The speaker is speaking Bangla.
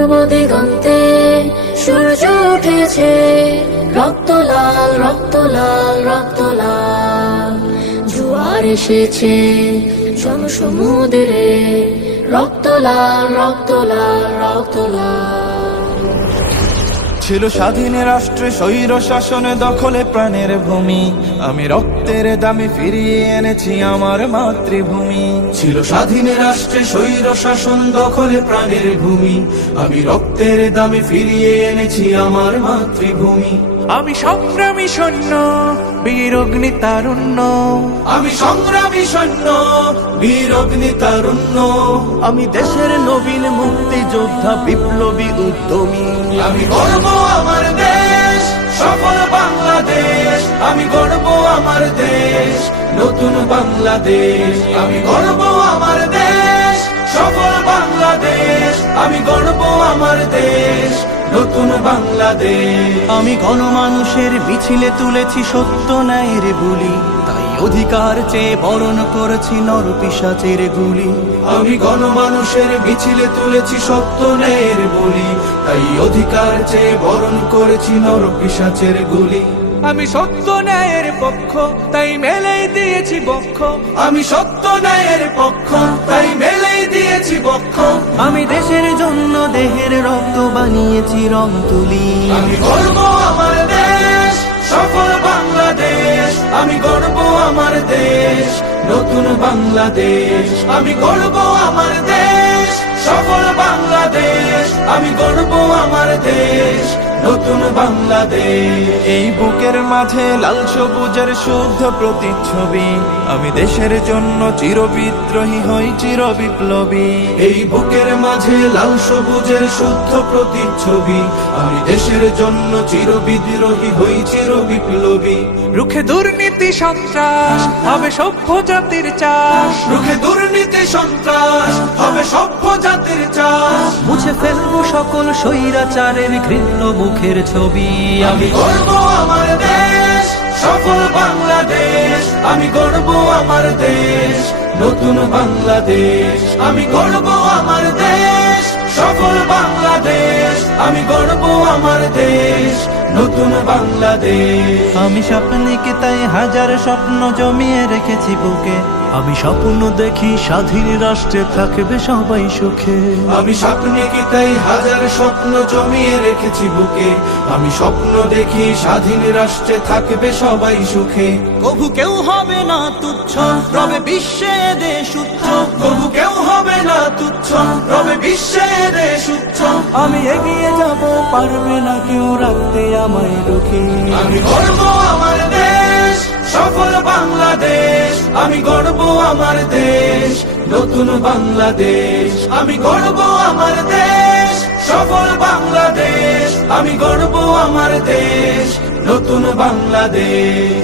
পূর্ব দিগন্তে সূর্য উঠেছে, রক্ত লাল রক্ত লাল রক্ত লাল। জোয়ার এসেছে জনসমুদ্রে, রক্ত লাল রক্ত লাল রক্ত লাল। ছিল স্বাধীন রাষ্ট্রে স্বৈর শাসন দখলে প্রাণের ভূমি, আমি রক্তের দামে ফিরিয়ে এনেছি আমার মাতৃভূমি। ছিল স্বাধীন রাষ্ট্রে স্বৈর শাসন দখলে প্রাণের ভূমি, আমি রক্তের দামে ফিরিয়ে এনেছি আমার মাতৃভূমি। আমি সংগ্রামী সৈন্য, বীর অগ্নি তারুণ্য। আমি সংগ্রামী সৈন্য, বীর অগ্নি তারুণ্য। আমি দেশের নবীন মুক্তিযোদ্ধা, বিপ্লবী উদ্যমী। আমি গর্ব আমার দেশ, সফল বাংলাদেশ। আমি গর্ব আমার দেশ, নতুন বাংলাদেশ। আমি গর্ব আমার দেশ, সফল বাংলাদেশ। আমি গর্ব আমার দেশ, নতুন বাংলাদেশ। আমি গণমানুষের মিছিলে তুলেছি সত্য ন্যায়ের বুলি, তাই অধিকার চেয়ে বরণ করেছি নর পিশাচের গুলি। আমি গণমানুষের মিছিলে তুলেছি সত্য ন্যায়ের বলি, তাই অধিকার চেয়ে বরণ করেছি নর পিশাচের গুলি। আমি সত্য ন্যায়ের পক্ষ, তাই মেলেই দিয়েছি বক্ষ। আমি সত্য ন্যায়ের পক্ষ, তাই মেলেই দিয়েছি বক্ষ। আমি দেশের জন্য দেহের রক্ত বানিয়েছি রং তুলি। আমি গর্ব আমার দেশ, সফল বাংলাদেশ। আমি গর্ব আমার দেশ, নতুন বাংলাদেশ। আমি গর্ব আমার দেশ, সফল বাংলাদেশ। আমি গর্ব আমার দেশ, নতুন বাংলাদেশ। এই বুকের মাঝে লাল সবুজের শুদ্ধ প্রতিচ্ছবি, আমি দেশের জন্য চির বিদ্রোহী হই চির বিপ্লবী। এই বুকের মাঝে লাল সবুজের শুদ্ধ প্রতিচ্ছবি, আমি দেশের জন্য চির বিদ্রোহী হই চির বিপ্লবী। রুখে দুর্নীতি সন্ত্রাস হবে সভ্য জাতির চাষ। রুখে দুর্নীতি সন্ত্রাস হবে সভ্য জাতির চাষ। মুছে ফেলবো সকল স্বৈরাচারের ঘৃণ্য মুখের ছবি। আমি গর্ব আমার দেশ, সফল বাংলাদেশ। আমি গর্ব আমার দেশ, নতুন বাংলাদেশ। আমি গর্ব আমার দেশ, সফল বাংলাদেশ। আমি গর্ব আমার দেশ, নতুন বাংলাদেশ। আমি স্বপ্নকে তাই হাজার স্বপ্ন জমিয়ে রেখেছি বুকে। আমি স্বপ্ন দেখি স্বাধীন রাষ্ট্রে থাকবে সবাই সুখে। আমি স্বপ্নে কি তাই হাজার স্বপ্ন জমিয়ে রেখেছি বুকে। আমি স্বপ্ন দেখি স্বাধীন রাষ্ট্রে থাকবে সবাই সুখে। কবু কেউ হবে না তুচ্ছ, রবে বিশ্বে দেশ উচ্চ। তবু কেউ হবে না তুচ্ছ, রবে বিশ্বে দেশ উচ্চ। আমি এগিয়ে যাব, পারবে না কেউ রাখতে আমায় রুখে। আমি গর্ব আমার দেশ, সফল বাংলাদেশ। আমি গর্ব আমার দেশ, নতুন বাংলাদেশ। আমি গর্ব আমার দেশ, সফল বাংলাদেশ। আমি গর্ব আমার দেশ, নতুন বাংলাদেশ।